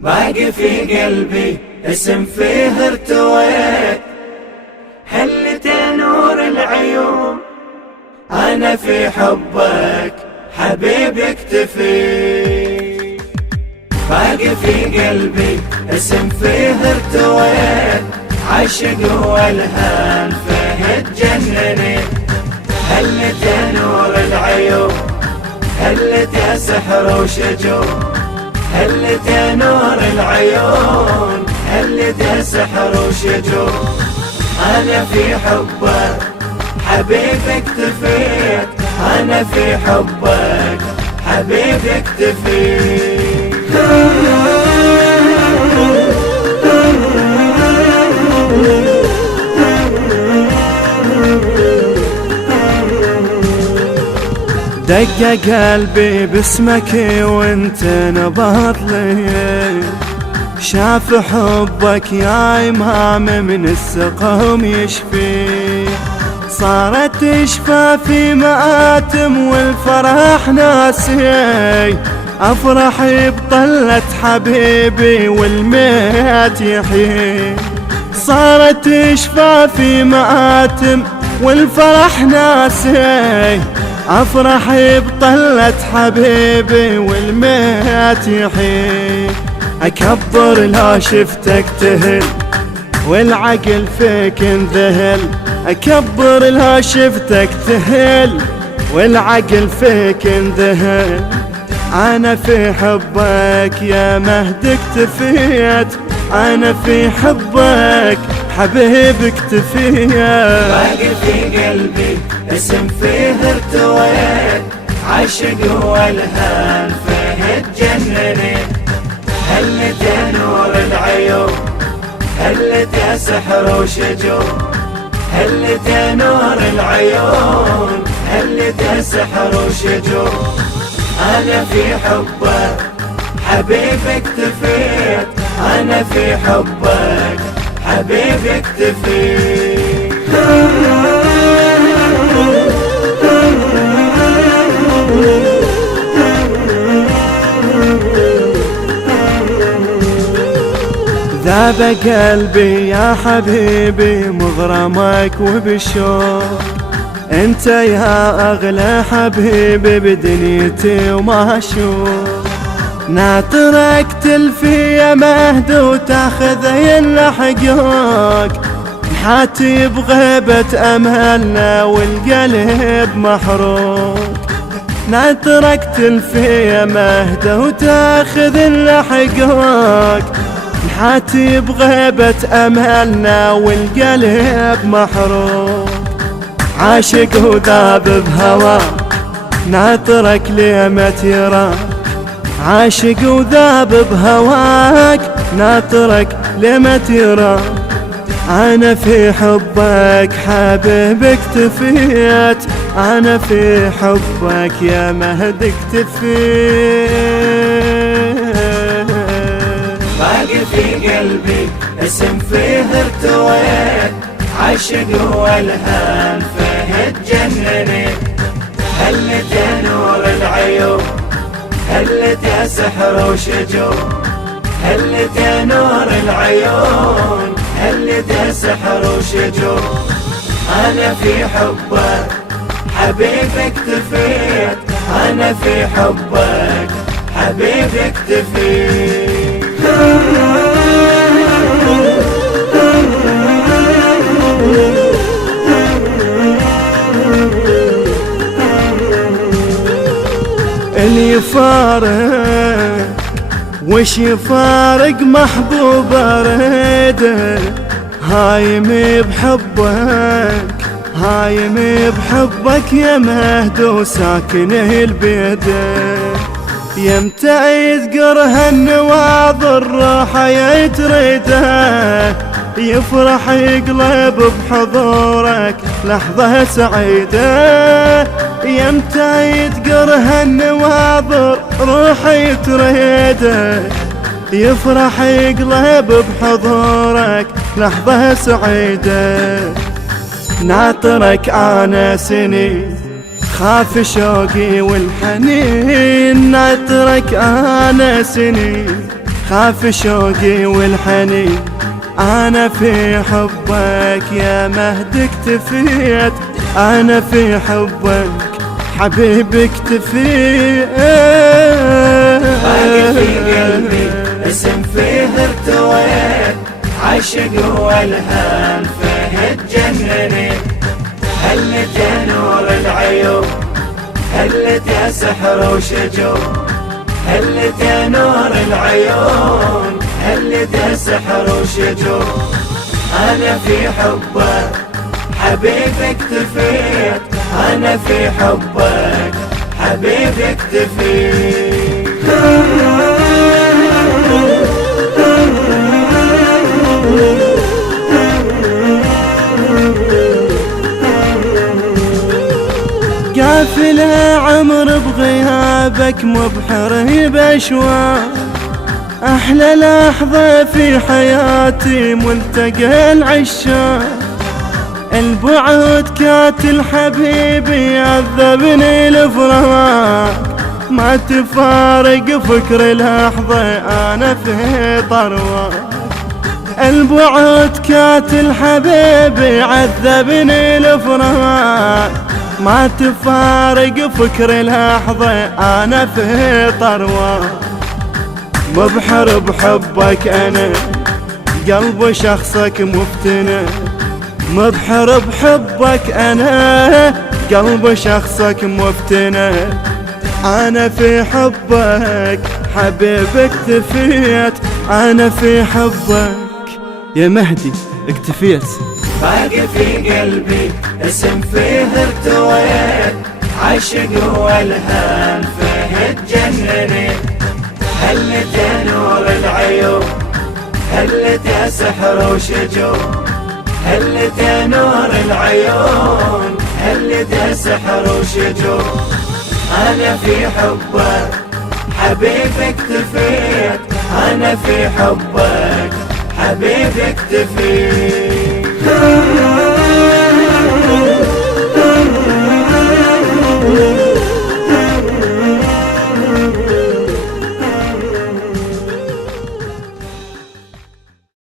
باقي في قلبي اسم فيه ارتويت، هلت نور العيون أنا في حبك حبيبي اكتفيت. باقي في قلبي اسم فيه ارتويت، عشق والهام فيه تجنني، هلت نور العيون هلت سحر وشجون، هلت نور العيون هلت سحر وشجون، أنا في حبك حبيبي اكتفيت، أنا في حبك حبيبي اكتفيت. دق قلبي باسمك وانت نبض لي، شاف حبك يا إمام من السقم يشفي، صارت تشفى في مآتم والفرح ناسي، أفرح بطلة حبيبي والميت يحيي، صارت تشفى في مآتم والفرح ناسي، أفرح بطلة حبيبي والميت يحيي، أكبر لا شفتك تهل والعقل فيك انذهل، أكبر لا شفتك تهل والعقل فيك انذهل، أنا في حبك يا مهد اكتفيت، أنا في حبك حبيبي اكتفيت. باقي في قلبي اسم فيه ارتويت، عشق والهام فيه تجنني، هلت نور العيون هلت سحر وشجون، هلت نور العيون هلت سحر وشجون، أنا في حبك حبيبي اكتفيت، أنا في حبك حبيبي اكتفيت. ذاب قلبي يا حبيبي مغرمك وبالشوق، انت يا اغلى حبيبي بدنيتي وما اشوف، ناطرك تلفي يا مهد وتاخذ الحقوق، نحاتي بغيبة املنا والقلب محروق، ناطرك تلفي يا مهد وتاخذ الحقوق، نحاتي بغيبة املنا والقلب محروق، عاشق وذاب بهواك ناطرك ليمة يراك، عاشق وذاب بهواك ناطرك لما تراك، أنا في حبك حبيبي اكتفيت، أنا في حبك يا مهد اكتفيت. باقي في قلبي اسم فيه ارتويت، عشق والهام فيه تجنني، هلت نور العيون هلت سحر وشجون، هلت نور العيون هلت سحر وشجون، أنا في حبك حبيبي اكتفيت، أنا في حبك حبيبي اكتفيت. اللي يفارق وش يفارق محبوب اريده، هايم بحبك هايم بحبك يا مهد وساكن البيده، يمتى يذكرها النواظر روحه يتريده، يفرح يقلب بحضورك لحظة سعيدة، يمتى يذكرها النواظر روحه يتريده، يفرح يقلب بحضورك لحظة سعيدة، ناطرك أنا سنين خاف شوقي والحنين، ناطرك أنا سنين خاف شوقي والحنين أنا في حبك يا مهدي اكتفيت، أنا في حبك حبيبي اكتفيت. باقي في قلبي اسم فيه ارتويت، عاشق والهام فيه تجنني. هلت يا نور العيون، هلت يا سحر وشجون، هلت يا نور العيون، هلت يا سحر وشجون. أنا في حبك حبيبي اكتفيت، أنا في حبك حبيبي اكتفيت. قافلة عمر بغيابك مبحر بأشواق، أحلى لحظة في حياتي ملتقى العشاق. البعد كاتل حبيبي عذبني الفراق، ما تفارق فكر لحظة أنا في طرواق. البعد كاتل حبيبي عذبني الفراق، ما تفارق فكر لحظة أنا في طرواق. مبحر بحبك أنا قلب شخصك مفتنى، مبحر بحبك أنا قلب شخصك مفتنى. أنا في حبك حبيبي اكتفيت، أنا في حبك يا مهدي اكتفيت. باقي في قلبي اسم فيه ارتويت، عاشق والهام فيه تجنني. هلت يا نور العيون، هلت يا سحر وشجون، هلت يا نور العيون، هلت يا سحر وشجون. أنا في حبك حبيبي اكتفيت، أنا في حبك حبيبي اكتفيت.